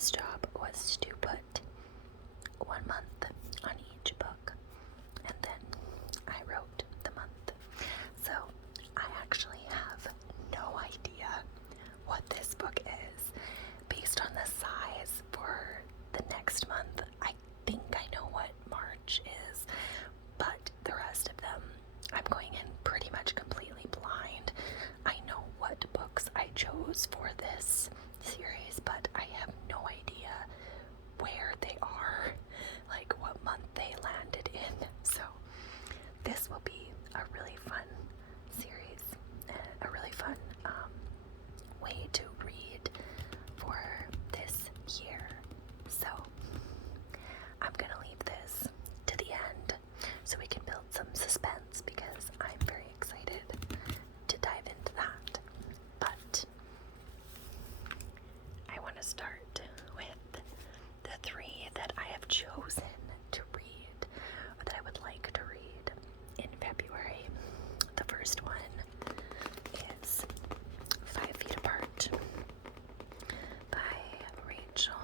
his job was to put 1 month on each book, and then I wrote the month. So I actually have no idea what this book is. Based on the size for the next month, I think I know what March is, but the rest of them, I'm going in pretty much completely blind. I know what books I chose for this series, but I have no idea where they are, like what month they landed in. So this will be a really fun series, a really fun way to read for this year. So I'm gonna leave this to the end so we can build some suspense, because I'm very excited to dive into that. But I want to start with the 3 that I have chosen to read, or that I would like to read in February. The first one is 5 Feet Apart by Rachel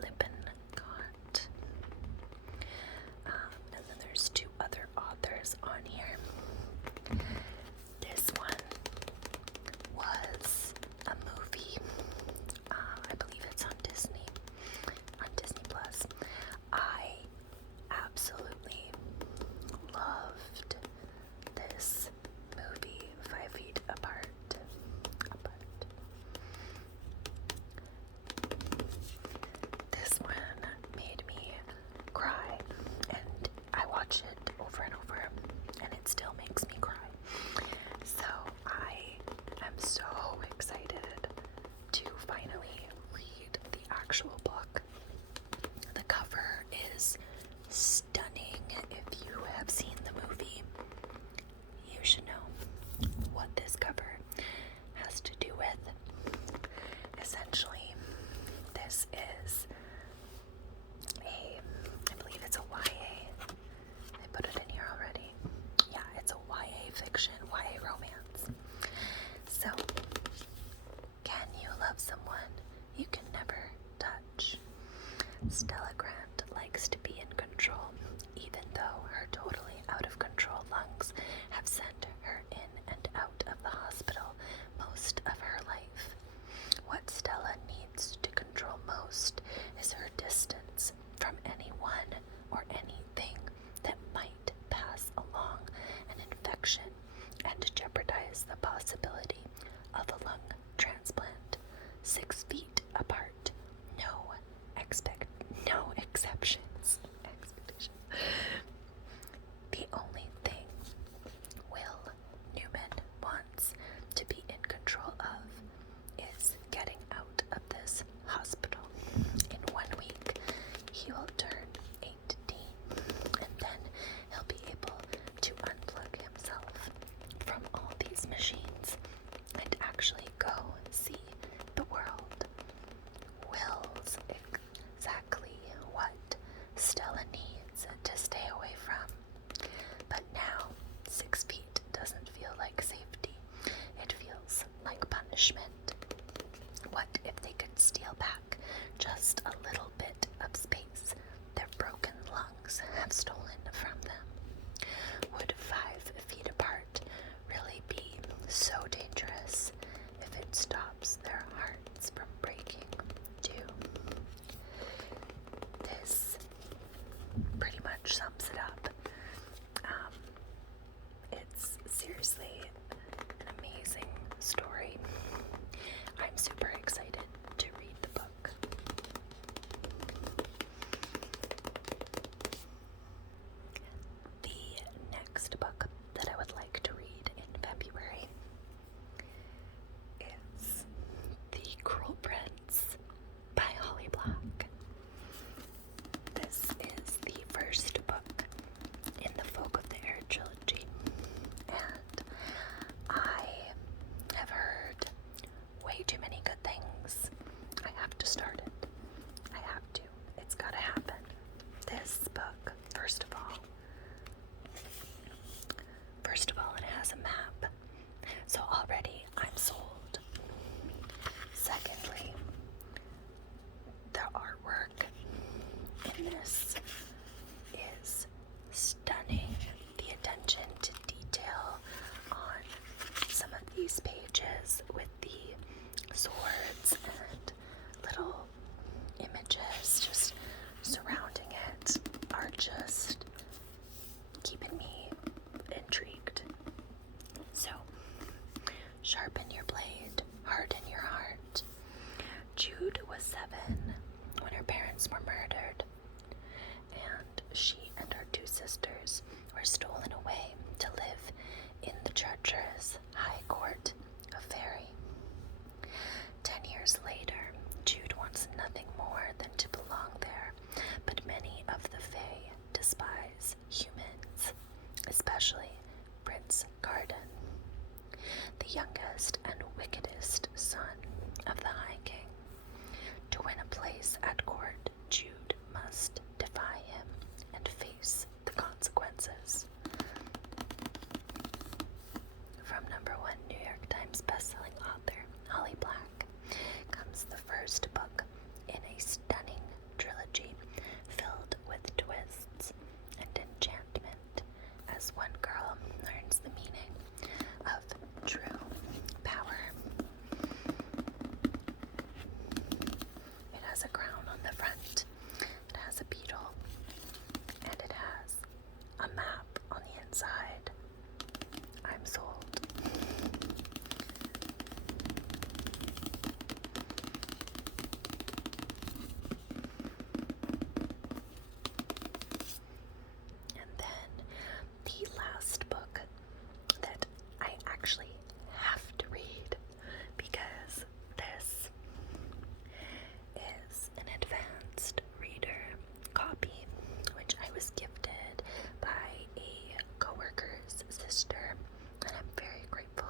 Lippincott. And then there's 2 other authors on here. This one was a movie. I believe it's on Disney Plus. I absolutely loved this movie, 5 Feet Apart. This one made me cry, and I watch it over and over, and it still makes me cry. So I am so excited to finally read the actual book. The cover is stunning. If you have seen the movie, you should know what this cover has to do with. Essentially, this is I believe it's a YA. I put it in here already. Yeah, it's a YA fiction, YA romance. So, can you love someone you can never touch? Stella Grant likes to be in control, even though her totally out of control lungs have sent her in and out of the hospital most of her life. What Stella needs to control most is her distance from anyone or anything that might pass along an infection and jeopardize the possibility of a lung transplant. 6 feet apart. No exceptions. The only thing Will Newman wants to be in control of is getting out of this hospital. In 1 week, he will turn 18, and then he'll be able to unplug himself from all these machines and actually go see the world. Will's exactly what Stella needs to stay away from. But now, 6 feet doesn't feel like safety. It feels like punishment. What if they could steal back just a little bit of space their broken lungs have stolen from them? Would 5 feet apart really be so dangerous if it stops their hearts from breaking too? This pretty much sums it up. It's seriously an amazing story. I'm super excited to read the book. The next book that I would like to read in February is The Cruel Prince by Holly Black. This is the first book in the Folk of the Air trilogy, and I have heard way too many good things. I have to start it. I have to. It's gotta happen. This book, first of all, it has a map. So already I'm sold. Secondly, there surrounding it are just keeping me intrigued. So, sharpen your blade, harden your heart. Jude was 7 when her parents were murdered, and she and her 2 sisters were stolen away to live in the treacherous High Court of Fairy. 10 years later, Jude wants nothing more than to belong there, but many of the Fae despise humans, especially Prince Garden, the youngest and wickedest son of the High King. To win a place at court, Jude must defy him and face the consequences. From #1 New York Times bestselling author Holly Black comes the first book in a stunning trilogy filled with twists and enchantment as one girl learns the meaning of true power. It has a crown on the front, it has a beetle, and it has a map on the inside. I'm sold. And then the last book that I actually have to read, because this is an advanced reader copy, which I was gifted by a coworker's sister, and I'm very grateful.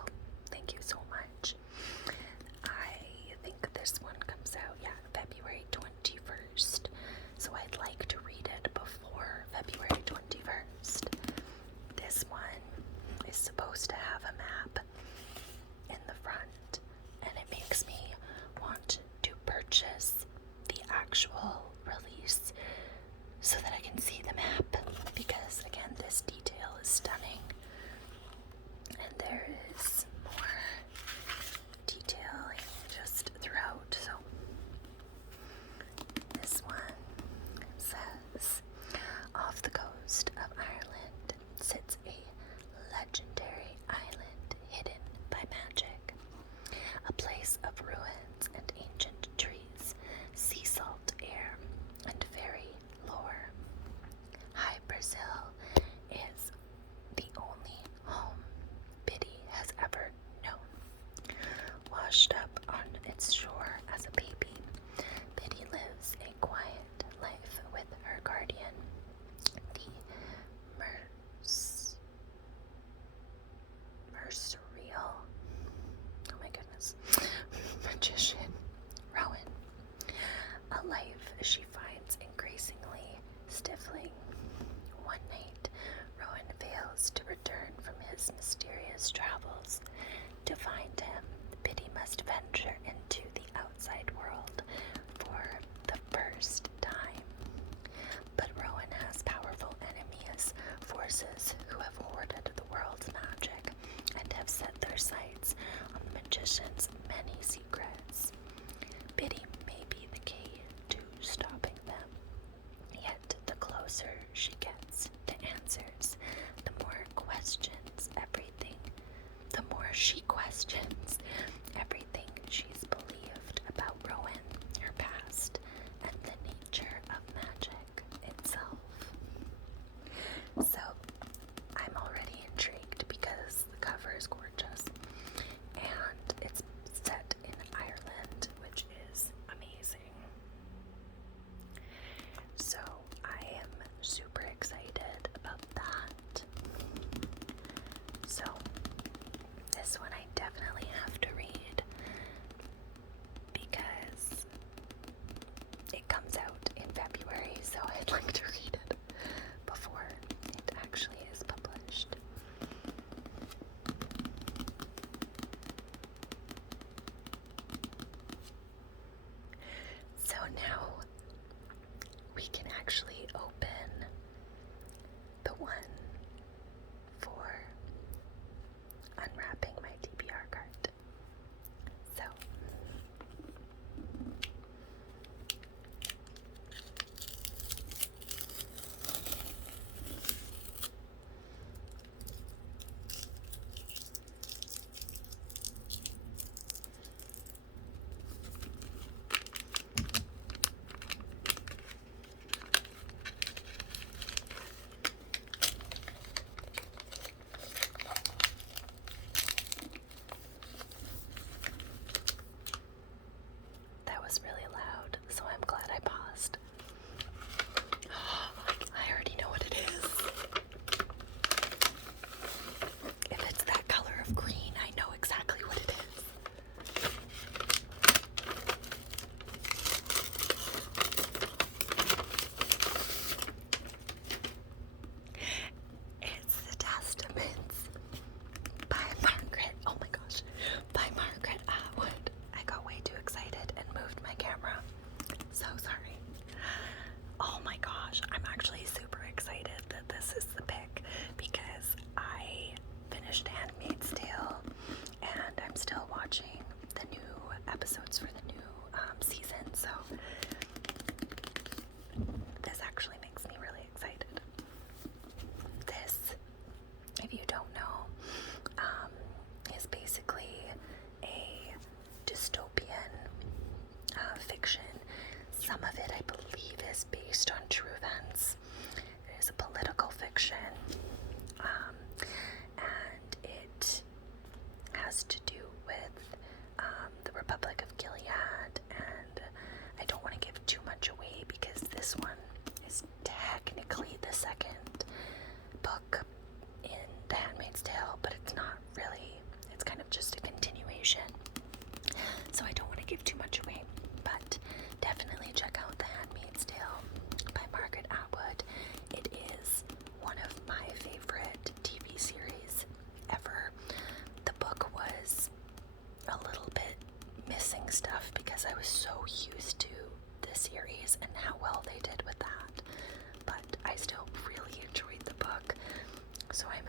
Thank you so much. I think this one comes out, February 21st, so I'd like to read it before February 21st. This one is supposed to have a map in the front, and it makes me want to purchase the actual release so that I can see the map, because again, this detail is stunning, and there is more detailing just throughout. So this one says, off the coast of Ireland sits a legendary island hidden by magic, a place of ruins and ancient trees, sea salt air, and fairy lore. High Brazil is the only home Biddy has ever known. Washed up on its shore as a baby, Biddy lives a quiet life with her guardian, the mercurial, oh my goodness, magician Rowan. A life she finds increasingly stifling. One night, Rowan fails to return from his mysterious travels. To find him, Biddy must venture into the outside world for the first time. But Rowan has powerful enemies, forces who have hoarded the world's magic and have set their sights on the magician's many secrets. Biddy may be the key to stopping them. Yet the closer she gets to answers, the more she questions everything she's believed about Rowan, her past, and the nature of magic itself. So I'm already intrigued because the cover is gorgeous and it's set in Ireland, which is amazing. So I am super excited about that. So this one I definitely have to read because it comes out in February, so I'd like to read it before it actually is published. So now we can actually open the one for unwrapping my TBR card. So test. I already know what it is. If it's that color of green, I know exactly what it is. It's the Testaments by Margaret. Oh my gosh, by Margaret Atwood. I got way too excited and moved my camera. So sorry. Oh my gosh, I'm actually super excited that this is the pick because I finished Handmaid's Tale and I'm still watching the new episodes for the new season, so this actually makes me really excited. This, if you don't know, is basically a dystopian fiction. Some of it, I believe, is based on true events. It is a political fiction, and it has to do with the Republic of Gilead, and I don't want to give too much away because this one is technically the second book in The Handmaid's Tale, but it's not really. It's kind of just a continuation. So I don't want to give too much away, but definitely check out The Handmaid's Tale by Margaret Atwood. It is one of my favorite TV series ever. The book was a little bit missing stuff because I was so used to the series and how well they did with that, but I still really enjoyed the book. So I'm